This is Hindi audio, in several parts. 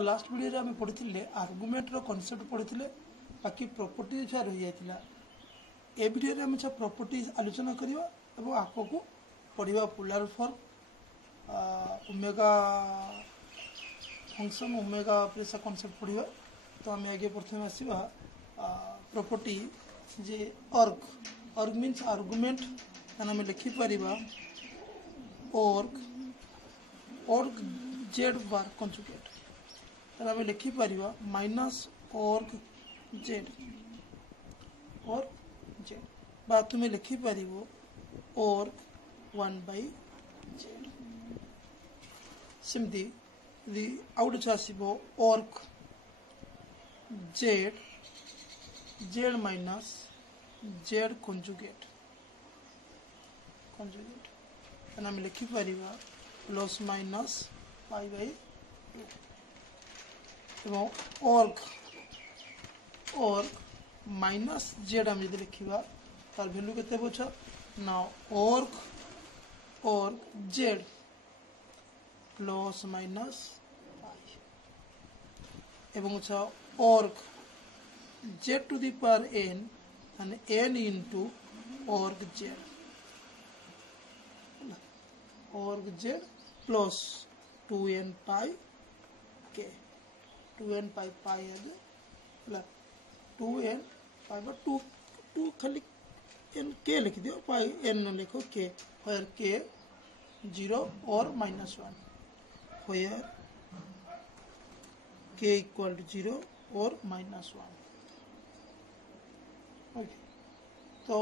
लास्ट वीडियो आम पढ़ी आर्गुमेंट कॉन्सेप्ट पढ़ी बाकी प्रॉपर्टी छा रही जाता ए वीडियो आम प्रॉपर्टीज आलोचना करवा और आग को पढ़ा polar form omega function omega pressure concept पढ़ा। तो आम आगे प्रथम आसवा प्रॉपर्टी जे अर्ग मीन्स आर्गुमेंट आम लिखिपर ऑर्ग जेड बार कंजुगेट आम लिखिपर माइनस ऑर्ग जेड और जेड बा तुम्हें लिखिपर ऑर्ग 1/z सिमती आउट आसो arg Z minus Z conjugate आम लिखिपर प्लस माइनस पाई/2 ऑर्ग माइनस जेड आम जो लिखा तार भैल्यू के ना arg Z plus minus pi एवं arg Z to the power n and n into org z plus 2n pi k 2n pi है 2n pi 2 खाली n k लिख दियो पाई n न लिखो k where k 0 और -1 where k equal to 0 और -1 ओके। तो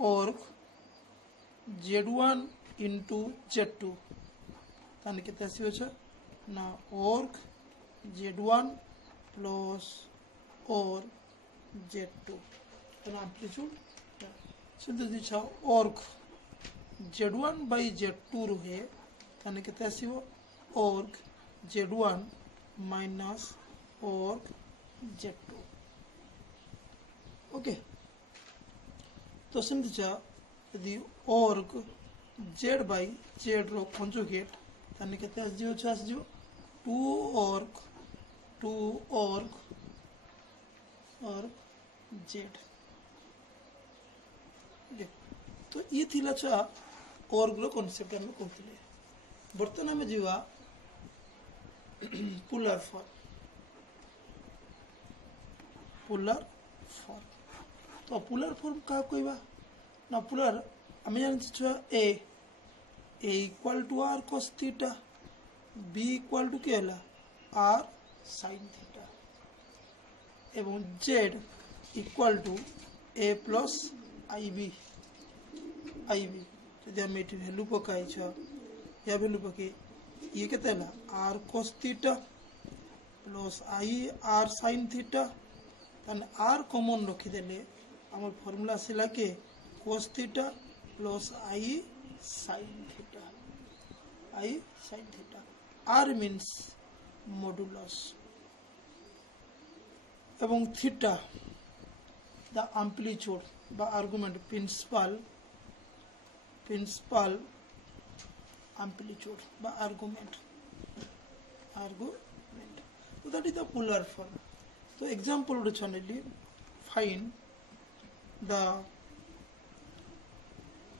ऑर्ग z1 इंटू z2 ताने केते आसीबो छ ना org z1 plus org z2 तो एम्पलीट्यूड सिद्ध दिछा ऑर्ग z1 बाय z2 रहे ताने केते आसीबो arg z1 minus arg z2 okay. तो सिमती यदि ऑर्ग जेड बाई जेड रो कंजुगेट ताने केते आसजियो 2 ऑर्ग जेड ओके। तो ये थिला ऑर्ग रो कांसेप्ट हम कहते बर्तमान आम जीवा पोलार फॉर्म तो पोलार फॉर्म क्या कहवा ना पोलार आम जानते छुआ a equal to r cos theta b equal to के आर साइन थीटा एवं z equal to a plus i b जब आम ये भैल्यू पकाई या भैल्यू पके ये के r cos theta plus i r sine theta r common रखीदे आम फर्मूला आसला के cos theta plus i sine theta r means modulus एवं थीटा द एम्पलीट्यूड बा आर्गुमेंट प्रिंसिपल एम्पलीट्यूड बा आर्गुमेंट तो that is the polar form. तो एग्जांपल उडे छनेली find the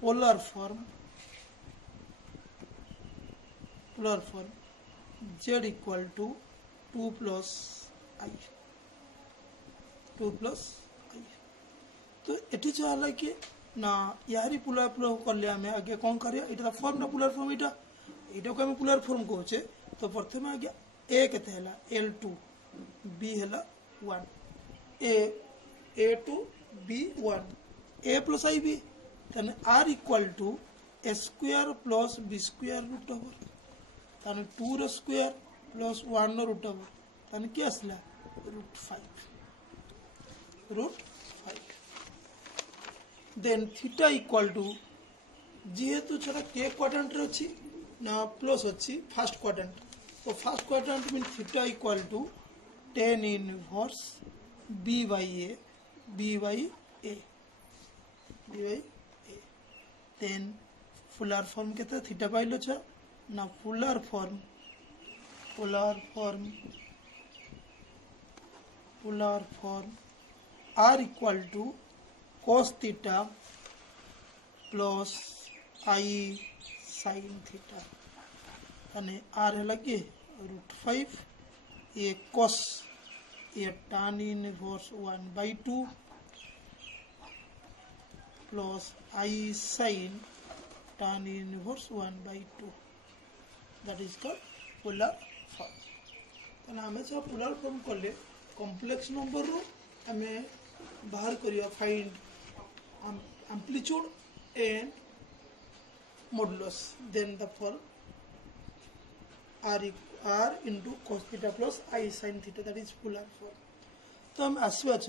polar form z equal to 2 plus i तो एटी चाहला कि ना यारी पोलर फॉर्म करले आमे आगे कोन करिया इटा फॉर्म ना पोलर फॉर्म इटा को आमे पोलर फॉर्म कहचे। तो प्रथम आगे a केते हला l2 b हला 1 a to b 1 a plus ib then r equal to a square plus b square root over then 2 row square plus 1 row root over then क्या असला root 5 then theta equal to जेहेतु छटा के क्वाड्रेंट रे अछि ना प्लस अछि फर्स्ट क्वाड्रेंट तो first quadrant mean theta equal to tan inverse b by a then polar form केते थीटा पाइलो छ ना polar form polar form r equal to cos theta plus I sin theta यानी r है लगे √5 ये cos ये tan inverse 1/2 plus I sin tan inverse 1/2 that is called polar form तेना आमे छ polar form करले complex number रो आमे बाहर करिया find amplitude and modulus then the form r into cos theta plus I sin theta that is polar form तो हम आसवा छ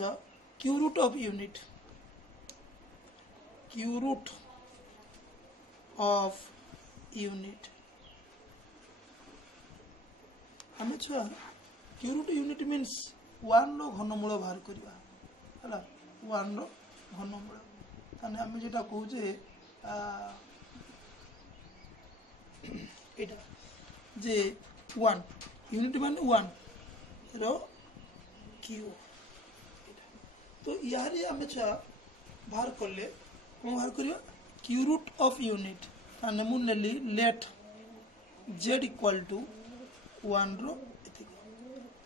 q root of unit हमें छ q root unit means 1 रो घनमूल बाहर करिया हला 1 रो घनमूल ताने हम जेटा कहू जे एटा जे 1 यूनिट माने 1 रो q तो यारे हम छ बाहर करले कोन बाहर करियो q root of unit ताने मु नेली लेट z equal to 1 रो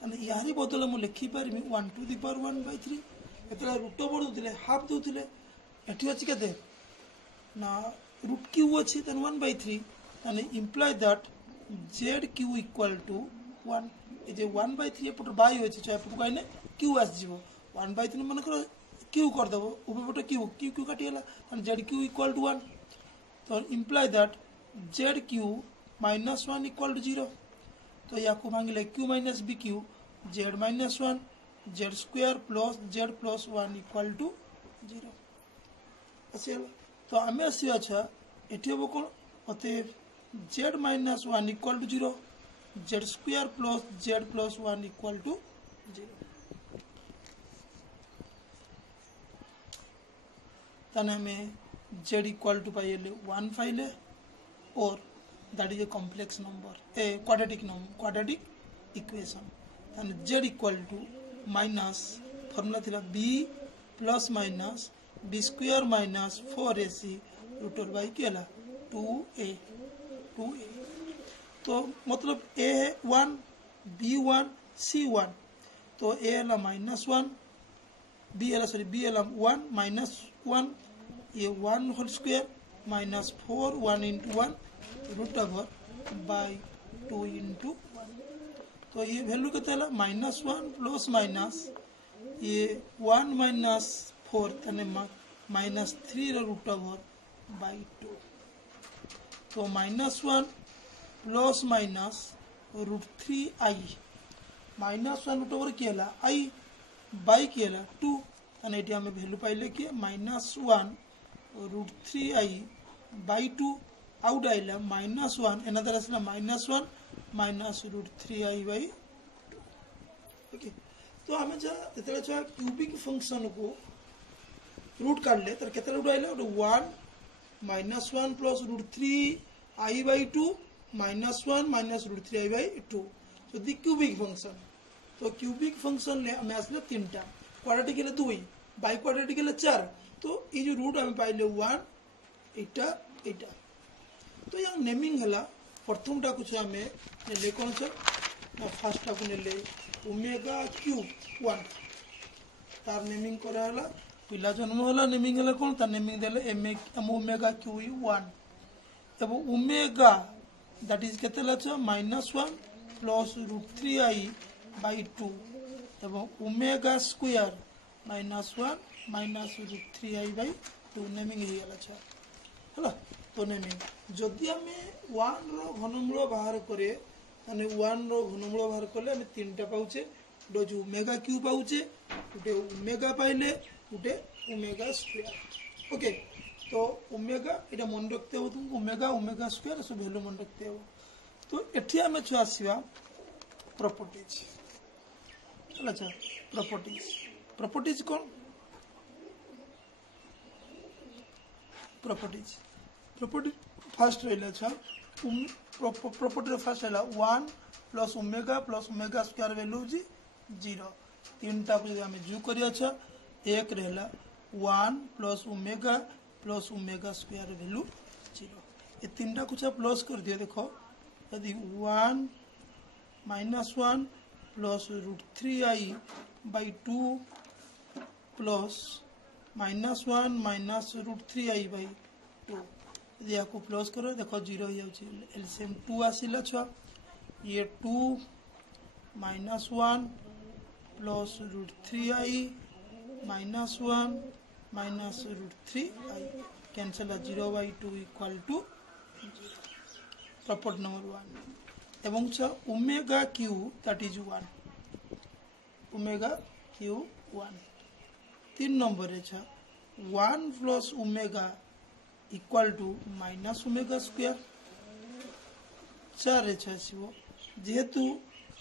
ताने यारी बदल मु लिखि परमी 1 to the power 1/3 एतला रूट ओवर दोतिले हाफ दोतिले एठी अछि केते ना रूट q अछि तन 1/3 ताने imply that zq equal to 1 ए जे 1/3 एपट बाय होछि छ एपट काइने q आस जीवो 1/3 मन कर q कर देबो ऊपर पट q काटी हला ताने zq equal to 1 तो imply that zq minus 1 equal to 0 तो याको भांगिले q minus bq z minus 1 z square plus z plus 1 equal to 0 असेल तो हमें आसी अच्छा एठी हो कोन अते z minus 1 equal to 0 z square plus z plus 1 equal to 0 तने हमें z equal to पाइले 1 पाइले और that is a complex number a quadratic equation and z equal to minus formula थिला b plus minus b square minus 4ac root over by केला 2a तो मतलब a है 1 b1 c1 तो a है -1 b है 1 minus 1 ये 1 whole square minus 4 1 into 1 root over by 2 into 1 तो ये वैल्यू कितना है -1 प्लस माइनस ये 1 minus 4 तने -3 रूट ओवर by 2 तो -1 plus minus √3i -1 root over केला i बाय केला 2 तने एटी हमें वैल्यू पाइले कि -1 √3i by 2 out Ayla -1 another असला -1 minus √3i by 2 ओके तो हमें जा इतला छ क्यूबिक फंक्शन को रूट काट ले तर केते root Ayla 1 -1 plus √3i by 2 -1 minus √3i by 2 so the cubic function तो क्यूबिक फंक्शन ले हमें असले तीनटा क्वाड्रेटिक ले 2 बाय क्वाड्रेटिक ले 4 तो ये जो रूट हमें पाइले 1 एटा तो या नेमिंग हला प्रथम टा कुछ हमें ले कौन छ फर्स्ट टा को ले ओमेगा क्यूब 1 तार नेमिंग करा हला पिला जन्म होला नेमिंग हला कोन तार नेमिंग देले ओमेगा क्यूब 1 तब ओमेगा दैट इज केते ला छ -1 प्लस √3i by 2 तब omega square -1 minus √3i by 2 naming ही हला छ हला तो नेमिंग जदि हमें 1 रो घनमूल बाहर करे माने 1 रो घनमूल बाहर करले हमें तीनटा पाउचे डो जो ओमेगा क्यू पाउचे उटे ओमेगा पाइले उटे ओमेगा स्क्वायर ओके तो ओमेगा एटा मन रखते हो तुम ओमेगा स्क्वायर सब वैल्यू मन रखते हो तो एठी हमें छ आसीबा प्रॉपर्टीज हला छ प्रॉपर्टीज कोन प्रॉपर्टी फर्स्ट रहला छ प्रॉपर्टी फर्स्ट रहला 1 प्लस ओमेगा स्क्वायर वैल्यू हूँ 0 तीन टाक जो आम जो कर एक रहा 1 प्लस ओमेगा स्क्वायर वैल्यू 0 ये तीन टाक प्लस कर दिए देख यदि 1 -1 plus √3i by 2 plus -1 minus √3i by 2 यदि या प्लस करो देख 0 हो जाए एलसीएम 2 आसला छुआ ये 2 -1 plus √3i -1 minus √3i cancel 0 by 2 equal to 0 property number 1 एवं omega cube that is 1 omega cube 1 तीन number 1 plus omega equal to minus omega square चार आसो जेहेतु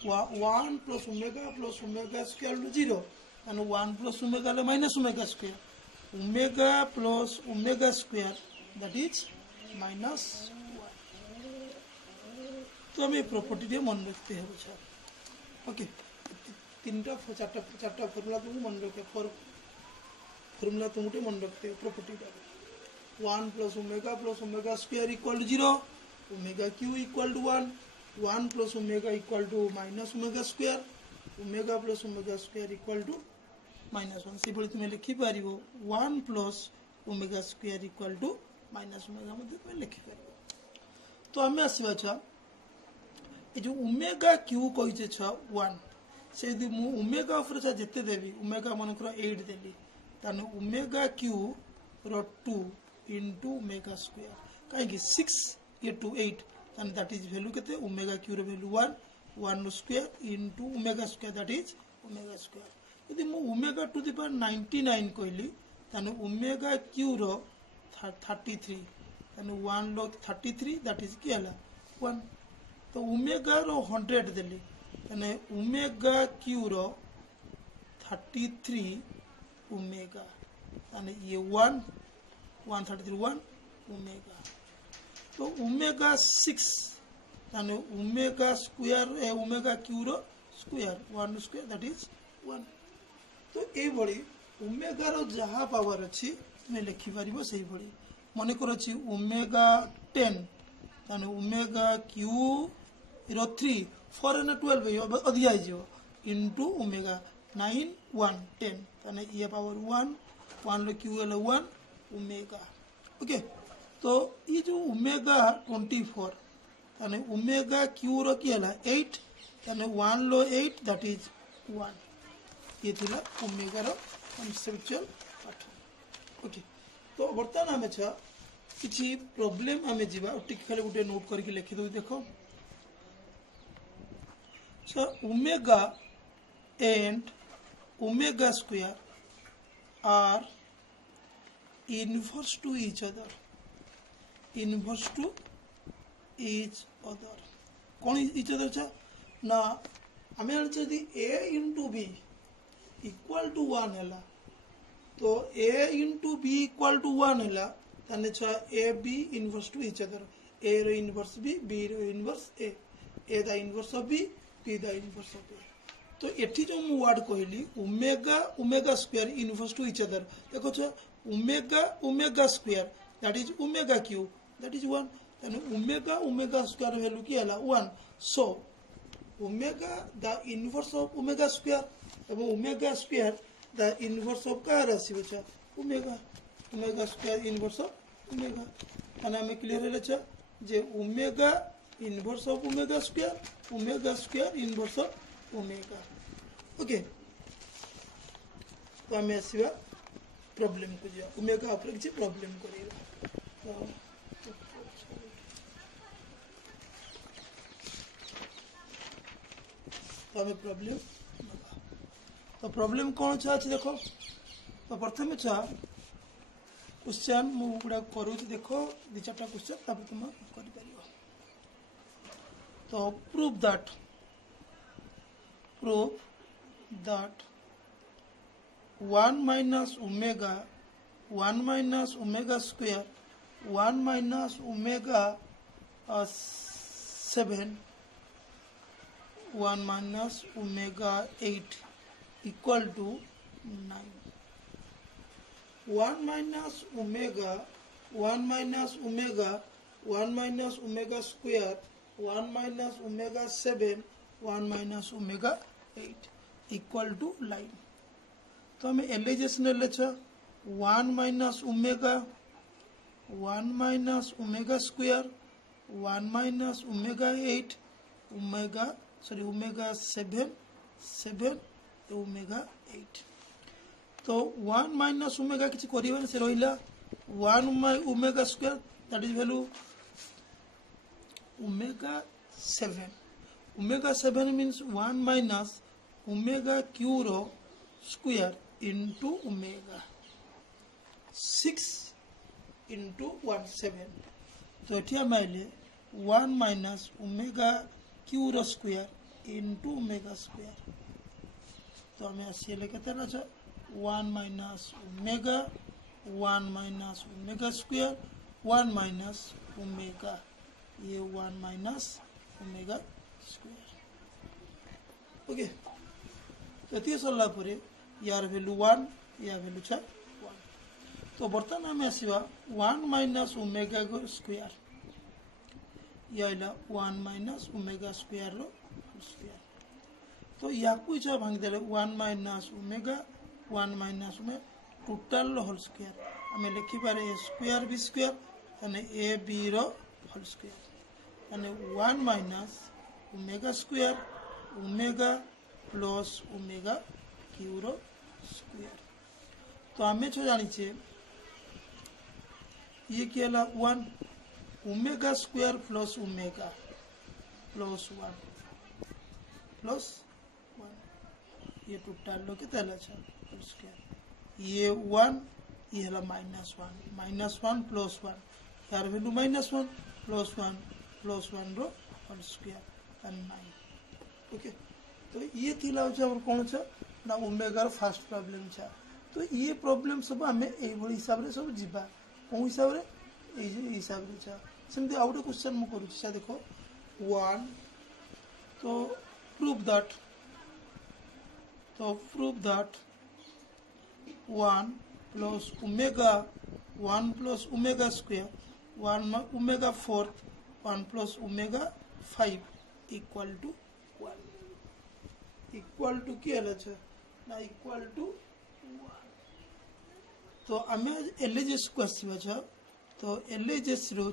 1 प्लस ओमेगा स्क्वायर टू 0 यानी 1 plus omega minus omega square omega plus omega square that is minus 1 तो हम ये प्रॉपर्टी मन रखते हैं ओके तीन चार्टा फर्मूला तुमको मन रखे फर्मूला तुमको मन रखते हो property 1 plus omega square equal to 0 omega cube equal to 1 plus omega equal to minus omega square omega plus omega square equal to -1 से भाई तुम्हें लिखिपार 1 plus omega square equal to minus omega तुम लिखिपार तो आम आसवा ये जो ओमेगा क्यू कही 1 से यदि मु ओमेगा उपर जिते देवी ओमेगा मनकर 8 देली ताने ओमेगा क्यू रो 2 इंटू ओमेगा स्क्वायर कहीं 6 ये 2 8 ताने दैट इज वैल्यू केते ओमेगा क्यू रो value 1 square into omega square that is omega square यदि मु ओमेगा टू द पावर 99 कहली ताने ओमेगा क्यू रो 33 ताने 1 लो 33 दैट इज के हला 1 तो ओमेगा रो 100 देली यानी ओमेगा क्यू रो 33 ओमेगा यानी ये 133 1 ओमेगा तो ओमेगा 6 यानी ओमेगा स्क्वायर ओमेगा क्यू रो स्क्वायर 1 स्क्वायर दैट इज 1 तो ये बड़ी ओमेगा रो जहाँ पावर अच्छी तुम्हें लिखि पारिबो सही बड़ी मन कर ओमेगा 10 यानी ओमेगा क्यू रो 3 4 and 12 अधिया इंटू ओमेगा 9 1 10 यानी ये पावर 1 लो क्यू एल 1 ओमेगा ओके तो ये जो ओमेगा 24 यानी ओमेगा क्यू रो की हला 8 यानी 1 लो 8 दैट इज 1 ये थिला ओमेगा रो कॉन्सेप्चुअल पाठ ओके तो बर्तमान आमे किसी प्रॉब्लम आमे जीवा टिक खाली गुटे नोट करके लिखि दो देखो so omega and omega square are inverse to each other कौन each other चा ना हमें यदि a into b equal to 1 है तो a into b equal to 1 है ताने चा a b inverse to each other a row inverse b row inverse a the inverse of b p the inverse of a तो एठी जो मु वर्ड कहली omega square inverse to each other देखो omega square that is omega cube that is 1 यानी ओमेगा स्क्वायर वैल्यू की हला 1 so omega the inverse of omega square एवं omega square the inverse of का राशि बचा omega square inverse of omega यानी हमें क्लियर है जे omega inverse of omega square inverse of omega okay तो आम आसवा प्रॉब्लम को जा ओमेगा ऊपर किसी प्रॉब्लम करेगा तो हमें प्रॉब्लम तो प्रॉब्लम कौन अच्छी देखो तो प्रथम क्वेश्चन मुझे करूँ देख दि चार्टा क्वेश्चन तुम कर तो prove that 1 minus omega square 1 minus omega 7 1 minus omega 8 equal to 9. 1 minus omega 1 minus omega 1 minus omega square 1 minus omega 7 1 minus omega 8 equal to 9. तो हमें एलिजेशन ले 1 minus omega 1 minus omega square 1 minus omega 8 omega 7 omega 8. तो 1 minus omega किसी करिबन से रहिला 1 omega square that is value omega 7. Omega 7 means 1 minus omega q ro square into omega 6 into 1 7. तो एठिया माइले 1 minus omega q रो स्क्वायर into omega स्क्वायर. तो हमें आसिले केते ना 1 minus omega 1 minus omega square 1 minus omega ये 1 minus omega square. ओके तो ये सरला परे यार वैल्यू 1 या वैल्यू 1. तो बर्तमान आम आसवा 1 माइनस ओमेगा स्क्वायर या 1 माइनस ओमेगा स्क्वायर रो स्क्वायर. तो या इच्छा भांगदे 1 minus omega 1 minus omega total whole square आम लिखिपारे ए स्क्वायर बी स्क्वायर यानी ए बी रो होल स्क्वायर यानी 1 minus omega square omega plus omega cube रो स्क्वायर. तो आम जो जानी ये क्या 1 omega square plus omega plus 1 plus 1 ये टोटल लो कितना होल स्क्वायर ये 1 ये है -1 प्लस 1 यार वैल्यू -1 प्लस 1 रो होल स्क्वायर एंड 9. ओके तो ये थिला और कौन छ ना ओमेगा रो फर्स्ट प्रॉब्लम छ. तो ये प्रॉब्लम सब आम ये हिसाब से सब जीवा कौन हिसाब से हिसाब से सेमती आउ गोटे क्वेश्चन मु करूँ देखो 1 तो prove that 1 plus omega square 1 omega 4 1 plus omega 5 equal to 1 equal to किए ना इक्वल टू 1. तो आम एलिजेस को आसवा तो एलिजेस रो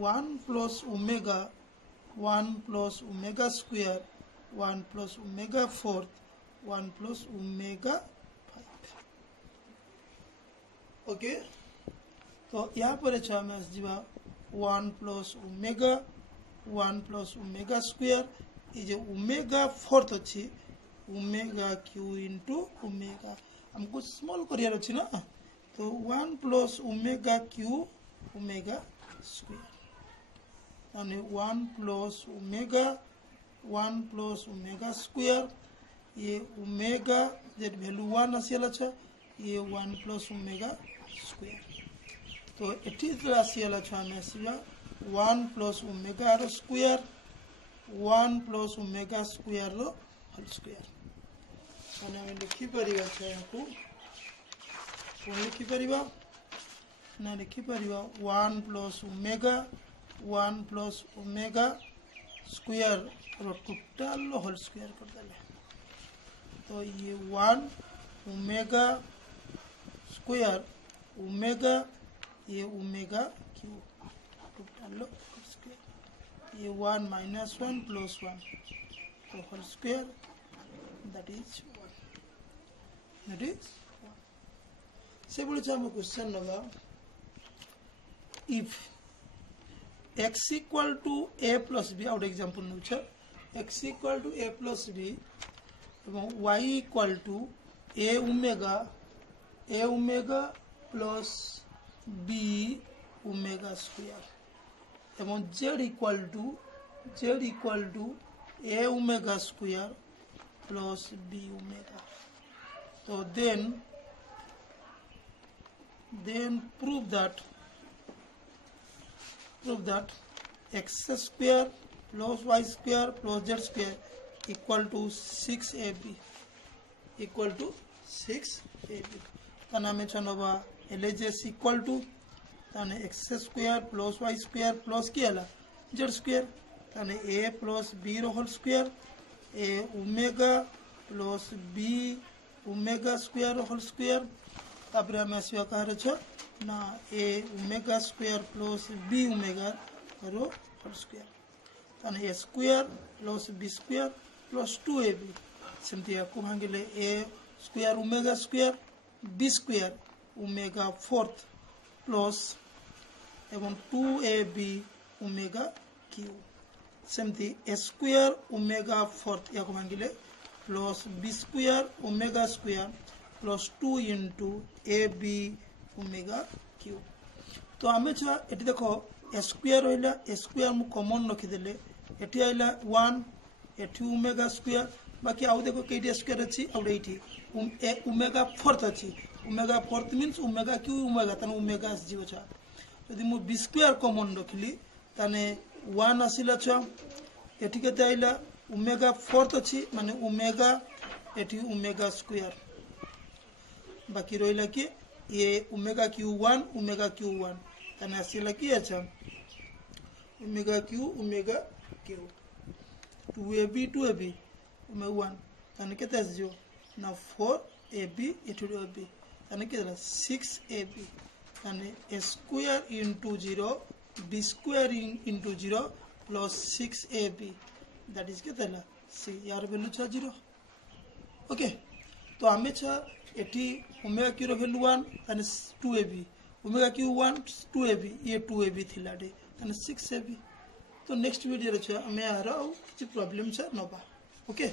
1 plus omega square 1 plus omega 4 1 plus omega 5. Okay तो यहाँ पर आम आसवा 1 प्लस ओमेगा स्क्वायर ये जो ओमेगा 4 अच्छी ओमेगा क्यू इंटू ओमेगा हमको स्मॉल करियर अच्छी ना. तो 1 plus omega Q omega square यानी 1 प्लस ओमेगा स्क्वायर ये ओमेगा जेड वैल्यू 1 आसीला ये 1 प्लस ओमेगा स्क्वायर. तो एठी आसीला आम आसवा 1 प्लस ओमेगा रो स्क्वायर 1 प्लस ओमेगा स्क्वायर रो होल स्क्वायर माने हम लिखि परिबा को कौन लिखि परिबा ना लिखि परिबा 1 प्लस ओमेगा स्क्वायर रो टोटल होल स्क्वायर कर देले. तो ये 1 ओमेगा स्क्वायर ओमेगा ये omega cube total whole square ये 1 minus 1 plus 1 तो होल स्क्वायर that is 1 से बोले हम क्वेश्चन लगा if x equal to a plus b out example नउछ x equal to a plus b एवं y equal to a omega plus b omega square एवं z equal to a omega square plus b omega. So then prove that x square plus y square plus z square equal to 6ab equal to 6ab ताने आमे छनबा LHS equal to ताने x square plus y square plus की हला z square ताने a plus b row whole square a omega plus b omega square whole square तापरे आमे आसीबा कहर छ ना a omega square plus b omega row whole square ताने a square plus b square plus 2ab सेमती को भांगिले a square omega square b square omega fourth plus एवं 2ab omega cube सेमती a square omega fourth या को भांगिले plus b square omega square plus 2 into ab omega cube तो आमे छ एटी देखो a square होइला a square मु कॉमन रखि देले एटी आइला 1 एटी ओमेगा स्क्वायर बाकी आउ देखो केटी स्क्वायर अछि आउ एटी ओमेगा फोर्थ अछि omega fourth means omega cube omega तने ओमेगा जीव छ यदि मु b स्क्वायर कॉमन रखिली तने 1 आसिला छ एटी केते आइला ओमेगा फोर्थ अछि माने ओमेगा एटी ओमेगा स्क्वायर बाकी रहिला कि ये ओमेगा क्यू 1 तने आसिला कि अच्छा ओमेगा क्यू 2ab ओमेगा 1 तने केते आसियो ना 4ab एटू ab तने केते 6ab तने a square into 0 b square into 0 plus 6ab that is केते ला c यार वैल्यू छ 0 ओके तो आमे छ एटी ओमेगा क्यू रो वैल्यू 1 तने 2ab ओमेगा क्यू 1 2ab ये 2ab थिला डे तने 6ab तो नेक्स्ट वीडियो रे छ हमें आरो किछ प्रॉब्लम छ नबा ओके।